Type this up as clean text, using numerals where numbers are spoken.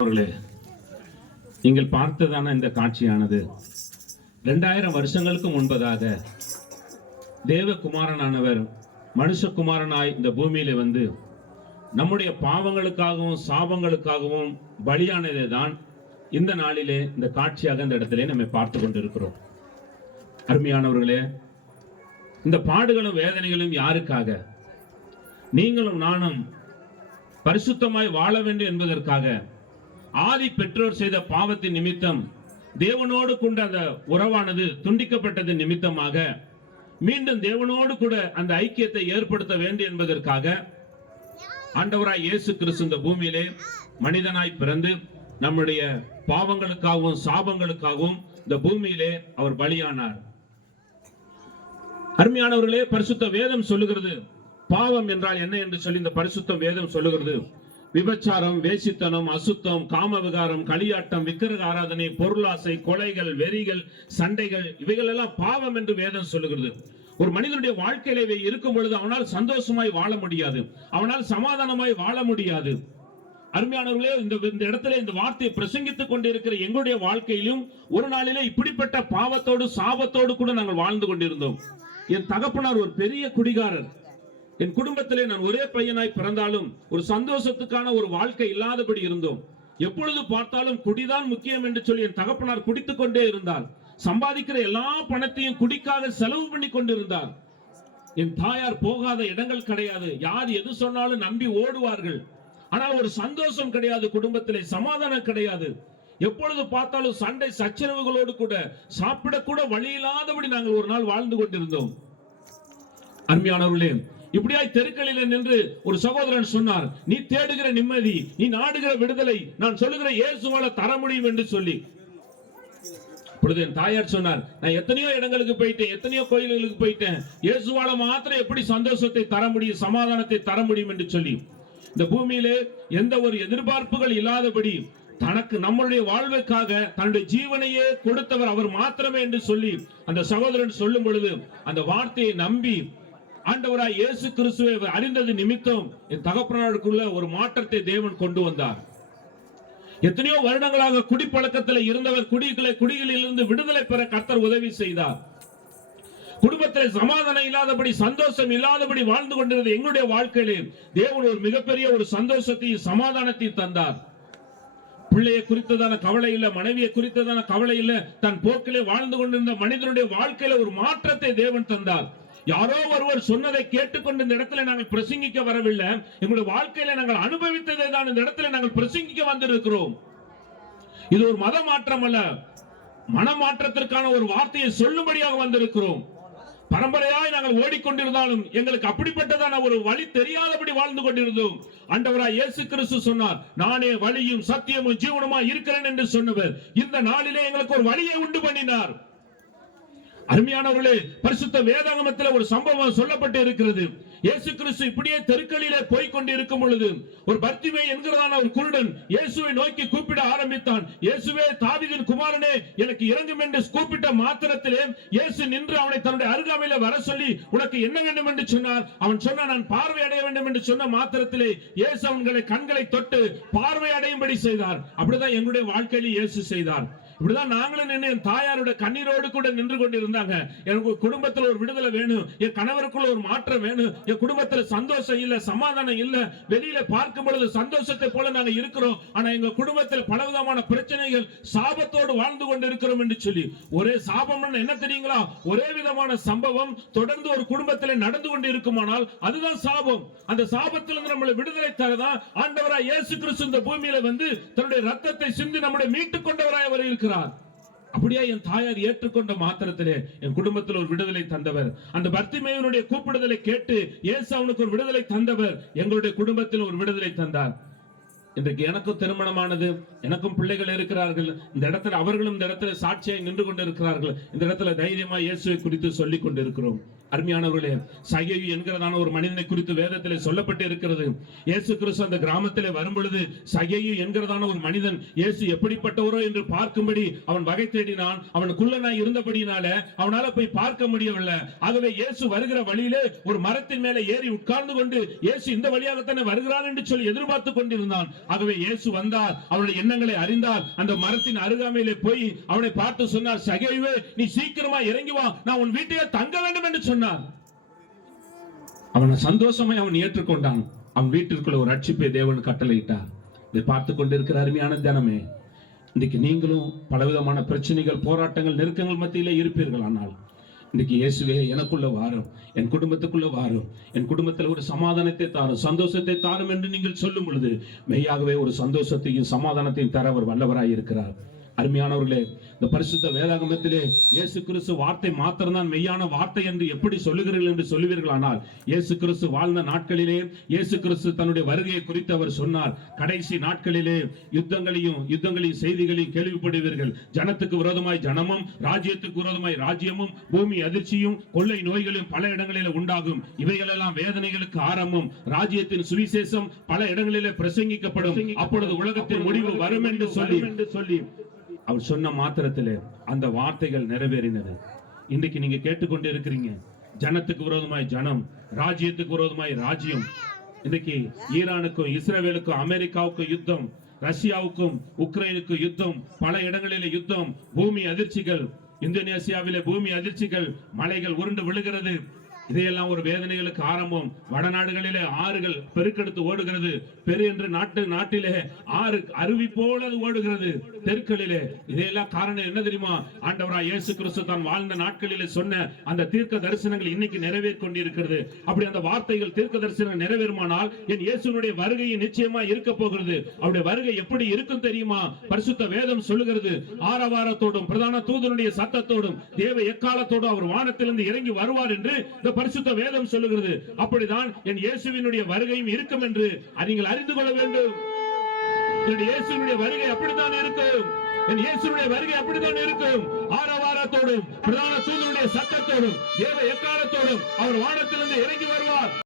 அவர்களே, நீங்கள் பார்த்ததான இந்த காட்சியானது 2000 வருஷங்களுக்கு முன்பதாக தேவகுமாரனானவர் மனுஷகுமாரனாய் இந்த பூமியில வந்து நம்முடைய பாவங்களுக்காகவும் சாபங்களுக்காகவும் பலியானதை தான் இந்த நாளிலே இந்த காட்சியாக இந்த இடத்திலே நம்ம பார்த்து கொண்டிருக்கிறோம். அருமையானவர்களே, இந்த பாடுகளும் வேதனைகளும் யாருக்காக? நீங்களும் நானும் பரிசுத்தமாய் வாழ வேண்டும் என்பதற்காக. ஆதி பெற்றோர் செய்த பாவத்தின் நிமித்தம் தேவனோடு கொண்ட அந்த உறவானது துண்டிக்கப்பட்டது நிமித்தமாக மீண்டும் தேவனோடு கூட அந்த ஐக்கியத்தை ஏற்படுத்த வேண்டும் என்பதற்காக ஆண்டவராய் இயேசு கிறிஸ்து இந்த பூமியிலே மனிதனாய் பிறந்து நம்முடைய பாவங்களுக்காகவும் சாபங்களுக்காகவும் இந்த பூமியிலே அவர் பலியானார். அருமையானவர்களே, பரிசுத்த வேதம் சொல்லுகிறது பாவம் என்றால் என்ன என்று சொல்லி இந்த பரிசுத்த வேதம் சொல்லுகிறது. விபச்சாரம், வேசித்தனம், அசுத்தம், காம விகாரம், களியாட்டம், விக்கிரக ஆராதனை, பொருளாசை, கொலைகள், வெறிகள், சண்டைகள், இவைகள் எல்லாம் பாவம் என்று வேதம் சொல்லுகிறது. ஒரு மனிதனுடைய வாழ்க்கையில இவை இருக்கும் பொழுது அவனால் சந்தோஷமாய் வாழ முடியாது, அவனால் சமாதானமாய் வாழ முடியாது. அருமையானவர்களே, இந்த இடத்துல இந்த வார்த்தையை பிரசங்கித்துக் கொண்டிருக்கிற எங்களுடைய வாழ்க்கையிலும் ஒரு நாளிலே இப்படிப்பட்ட பாவத்தோடு சாபத்தோடு கூட நாங்கள் வாழ்ந்து கொண்டிருந்தோம். என் தகப்பனார் ஒரு பெரிய குடிகாரர். என் குடும்பத்திலே நான் ஒரே பையனாய் பிறந்தாலும் ஒரு சந்தோஷத்துக்கான ஒரு வாழ்க்கை இல்லாதபடி இருந்தோம். எப்பொழுது பார்த்தாலும் குடிதான் முக்கியம் என்று சொல்லி என் தகப்பனார் குடித்துக் கொண்டே இருந்தார். சம்பாதிக்கிற எல்லா பணத்தையும் குடிக்காக செலவு பண்ணி கொண்டிருந்தார். என் தாயார் போகாத இடங்கள் கிடையாது. யார் எது சொன்னாலும் நம்பி ஓடுவார்கள். ஆனால் ஒரு சந்தோஷம் கிடையாது, குடும்பத்திலே சமாதானம் கிடையாது. எப்பொழுது பார்த்தாலும் சண்டை சச்சரவுகளோடு கூட சாப்பிடக்கூட வழி இல்லாதபடி நாங்கள் ஒரு நாள் வாழ்ந்து கொண்டிருந்தோம். அருமையானவர்களே, இப்படியாய் தெருக்களிலே நின்று ஒரு சகோதரன் சொன்னார், நீ தேடுகிற நிம்மதி, நீ நாடுகிற விடுதலை நான் சொல்லுகிற இயேசுவால தர முடியும் என்று சொல்லி. இப்பொழுது என் தாயார் சொன்னார், நான் எத்தனையோ இடங்களுக்கு போயிட்டேன், எத்தனையோ கோயில்களுக்கு போயிட்டேன், இயேசுவால மாத்திரம் எப்படி சந்தோஷத்தை தர முடியும், சமாதானத்தை தர முடியும் என்று சொல்லி இந்த பூமியிலே எந்த ஒரு எதிர்பார்ப்புகள் இல்லாதபடி தனக்கு நம்மளுடைய வாழ்வுக்காக தன்னுடைய ஜீவனையே கொடுத்தவர் அவர் மாத்திரமே என்று சொல்லி அந்த சகோதரன் சொல்லும் பொழுது அந்த வார்த்தையை நம்பி ஆண்டவராய் இயேசு கிறிஸ்துவை அறிந்தது நிமித்தம் என் தகப்பனாருக்குள்ள ஒரு மாற்றத்தை தேவன் கொண்டு வந்தார். எத்தனையோ வருடங்களாக குடிப்பழக்கத்தில் இருந்தவர் குடிகளில் இருந்து விடுதலை பெற கர்த்தர் உதவி செய்தார். குடும்பத்தில் சமாதானம் இல்லாதபடி சந்தோஷம் இல்லாதபடி வாழ்ந்து கொண்டிருந்த எங்களுடைய வாழ்க்கையிலே தேவன் ஒரு மிகப்பெரிய ஒரு சந்தோஷத்தையும் சமாதானத்தையும் தந்தார். பிள்ளையை குறித்ததான கவலை இல்ல, மனைவியை குறித்ததான கவலை இல்ல, தன் போக்கிலே வாழ்ந்து கொண்டிருந்த மனிதனுடைய வாழ்க்கையில ஒரு மாற்றத்தை தேவன் தந்தார். யாரோ ஒருவர் சொன்னதை கேட்டுக்கொண்டு இந்த இடத்துல நாங்கள் பிரசங்கிக்க வரவில்லை, எங்களுடைய வாழ்க்கையில நாங்கள் அனுபவித்ததை தான் இந்த இடத்துல நாங்கள் பிரசங்கிக்க வந்திருக்கிறோம். இது ஒரு மத மாற்றம் அல்ல, மனமாற்றத்திற்கான ஒரு வார்த்தையை சொல்லும்படியாக வந்திருக்கிறோம். பரம்பரையாய் நாங்கள் ஓடிக்கொண்டிருந்தாலும் எங்களுக்கு அப்படிப்பட்டதான ஒரு வழி தெரியாதபடி வாழ்ந்து கொண்டிருந்தோம். ஆண்டவராய் இயேசு கிறிஸ்து சொன்னார், நானே வழியும் சத்தியமும் ஜீவனுமாய் இருக்கிறேன் என்று சொன்னவர் இந்த நாளிலே எங்களுக்கு ஒரு வழியை உண்டு பண்ணினார். அருமையானவர்களே, பரிசுத்த வேதாகமத்தில் ஒரு சம்பவம் சொல்லப்பட்டு இருக்கிறது. இயேசு கிறிஸ்து இப்படியே தெருக்களிலே போய் கொண்டு இருக்கும் பொழுது ஒரு பர்த்திமை என்கிறதான ஒரு குருடன் இயேசுவை நோக்கி கூப்பிட ஆரம்பித்தான். இயேசுவே, தாவீதின் குமாரனே, எனக்கு இறங்கும் என்று கூப்பிட்ட மாத்திரத்திலே இயேசு நின்று அவனை தன்னுடைய அருகாமையில வர சொல்லி, உனக்கு என்ன வேண்டும் என்று சொன்னார். அவன் சொன்னான், நான் பார்வை அடைய வேண்டும் என்று சொன்ன மாத்திரத்திலே இயேசு அவன்களை கண்களை தொட்டு பார்வை அடையும்படி செய்தார். அப்படிதான் எங்களுடைய வாழ்க்கையில் இயேசு செய்தார். இப்படிதான் நாங்களும் நின்று என் தாயாரோட கண்ணீரோடு கூட நின்று கொண்டிருந்தாங்க. எனக்கு குடும்பத்தில் ஒரு விடுதலை வேணும், என் கணவருக்குள்ள ஒரு மாற்றம் வேணும், என் குடும்பத்தில் சந்தோஷம் இல்ல, சமாதானம் இல்ல, வெளியில பார்க்கும் பொழுது சந்தோஷத்தை போல நாங்க இருக்கிறோம், ஆனா எங்க குடும்பத்தில் பலவிதமான பிரச்சனைகள், சாபத்தோடு வாழ்ந்து கொண்டு இருக்கிறோம் என்று சொல்லி. ஒரே சாபம் என்ன தெரியுங்களா? ஒரே விதமான சம்பவம் தொடர்ந்து ஒரு குடும்பத்தில் நடந்து கொண்டு இருக்குமானால் அதுதான் சாபம். அந்த சாபத்திலிருந்து நம்மளை விடுதலை தரதான் ஆண்டவராய் இயேசு கிறிஸ்து இந்த பூமியில வந்து தன்னுடைய ரத்தத்தை சிந்தி நம்மளை மீட்டுக் கொண்டவராய் அவர் இருக்கிறார். அப்படியே என் தாயார் ஏற்றுக்கொண்ட மாத்திரத்திலே என் குடும்பத்தில் ஒரு விடுதலை தந்தவர். அந்த பர்த்திமேயுனுடைய கூப்பிடுதலை கேட்டு இயேசு அவனுக்கு ஒரு விடுதலை தந்தவர். எங்களுடைய குடும்பத்தில் ஒரு விடுதலை தந்தார். இன்றைக்கு எனக்கும் திருமணமானது, எனக்கும் பிள்ளைகள் இருக்கிறார்கள். இந்த இடத்துல அவர்களும் இந்த இடத்துல சாட்சியாய் நின்று கொண்டிருக்கிறார்கள். இந்த இடத்துல தைரியமா இயேசுவை குறித்து சொல்லிக் கொண்டிருக்கிறோம். அருமையானவர்களே, சகேயு என்கிறதான ஒரு மனிதனை குறித்து வேதத்திலே சொல்லப்பட்டு இருக்கிறது. இயேசு கிறிஸ்து அந்த கிராமத்திலே வரும் பொழுது சகேயு என்கிறதான ஒரு மனிதன் இயேசு எப்படிப்பட்டவரோ என்று பார்க்கும்படி அவன் வகை தேடினான். அவன் குள்ளனாய் இருந்தபடினால அவனால போய் பார்க்க முடியவில்லை. ஆகவே இயேசு வருகிற வழியிலே ஒரு மரத்தின் மேலே ஏறி உட்கார்ந்து கொண்டு இயேசு இந்த வழியாகத்தானே வருகிறான் என்று சொல்லி எதிர்பார்த்து கொண்டிருந்தான். ஆகவே இயேசு வந்தார், அவனுடைய எண்ணங்களை அறிந்தார். அந்த மரத்தின் அருகாமையிலே போய் அவனை பார்த்து சொன்னார், சகேயுவே, நீ சீக்கிரமா இறங்கி வா, நான் உன் வீட்டிலே தங்க வேண்டும் என்று சொன்னார். அவன் சந்தோஷமாய் அவன் ஏற்றுக்கொண்டான். அவன் வீட்டிற்குள்ள ஒரு ரட்சிப்பை தேவன் கட்டளையிட்டார். இதை பார்த்து கொண்டிருக்கிற அருமையான ஜனமே, இன்னைக்கு நீங்களும் பலவிதமான பிரச்சனைகள், போராட்டங்கள், நெருக்கங்கள் மத்தியிலே இருப்பீர்கள். ஆனால் இன்னைக்கு இயேசுவே எனக்குள்ள வாரும், என் குடும்பத்துக்குள்ள வாரும், என் குடும்பத்தில் ஒரு சமாதானத்தை தாரும், சந்தோஷத்தை தாரும் என்று நீங்கள் சொல்லும் பொழுது மெய்யாகவே ஒரு சந்தோஷத்தையும் சமாதானத்தையும் தர அவர் வல்லவராய் இருக்கிறார். அருமையானவர்களே, இந்த பரிசுத்த வேதாகமத்திலே இயேசு கிறிஸ்து வார்த்தை மாத்திரம்தான் மெய்யான வார்த்தை என்று எப்படி சொல்லுகிறீர்கள் என்று சொல்லுவீர்கள். ஆனால் இயேசு கிறிஸ்து வாழ்ந்த நாட்களிலே இயேசு கிறிஸ்து தன்னுடைய வருகையை குறித்து அவர் சொன்னார், கடைசி நாட்களிலே யுத்தங்களையும் செய்திகளையும் கேள்விப்படுவீர்கள். ஜனத்துக்கு விரோதமாய் ஜனமும், ராஜ்யத்துக்கு விரோதமாய் ராஜ்யமும், பூமி அதிர்ச்சியும், கொள்ளை நோய்களும் பல இடங்களிலே உண்டாகும். இவைகளெல்லாம் வேதனைகளுக்கு ஆரம்பம். ராஜ்யத்தின் சுவிசேஷம் பல இடங்களிலே பிரசங்கிக்கப்படும். அப்பொழுது உலகத்தின் முடிவு வரும் என்று சொல்லி அவர் சொன்ன மாத்திரத்திலே அந்த வார்த்தைகள் நிறைவேறினது. இன்றைக்கு நீங்க கேட்டுக்கொண்டு இருக்கிறீங்க, ஜனத்துக்கு விரோதமாய் ஜனம், ராஜ்யத்துக்கு விரோதமாய் ராஜ்யம். இன்னைக்கு ஈரானுக்கும் இஸ்ரேலுக்கும் அமெரிக்காவுக்கும் யுத்தம், ரஷ்யாவுக்கும் உக்ரைனுக்கும் யுத்தம், பல இடங்களிலே யுத்தம், பூமி அதிர்ச்சிகள், இந்தோனேசியாவிலே பூமி அதிர்ச்சிகள், மலைகள் உருண்டு விழுகிறது. இதையெல்லாம் ஒரு வேதனைகளுக்கு ஆரம்பம். வடநாடுகளிலே ஆறுகள் பெருக்கெடுத்து ஓடுகிறது. பெரு என்று நாட்டிலே ஆறு அருவி போல ஓடுகிறது தெற்களிலே. இதையெல்லாம் காரணம் என்ன தெரியுமா? ஆண்டவராய் இயேசு கிறிஸ்து தான் வாழ்ந்த நாட்களிலே சொன்ன அந்த தீர்க்க தரிசனங்கள் இன்னைக்கு நிறைவேறிக் கொண்டிருக்கிறது. அப்படி அந்த வார்த்தைகள் தீர்க்க தரிசனம் நிறைவேறுமானால் என் இயேசுனுடைய வருகை நிச்சயமா இருக்க போகிறது. அவருடைய வருகை எப்படி இருக்கும் தெரியுமா? பரிசுத்த வேதம் சொல்லுகிறது, ஆரவாரத்தோடும் பிரதான தூதனுடைய சத்தத்தோடும் தேவ எக்காலத்தோடும் அவர் வானத்திலிருந்து இறங்கி வருவார் என்று பரிசுத்த வேதம் சொல்லுகிறது. அப்படிதான் என் இயேசுவினுடைய வருகையும் இருக்கும் என்று நீங்கள் அறிந்து கொள்ள வேண்டும். என் இயேசுவினுடைய வருகை அப்படித்தான் இருக்கும். என் இயேசுவினுடைய வருகை அப்படித்தான் இருக்கும். ஆரவாரத்தோடும் பிரதான தூதனுடைய சத்தத்தோடும் தேவ எக்காலத்தோடும் அவர் வானத்திலிருந்து இறங்கி வருவார்.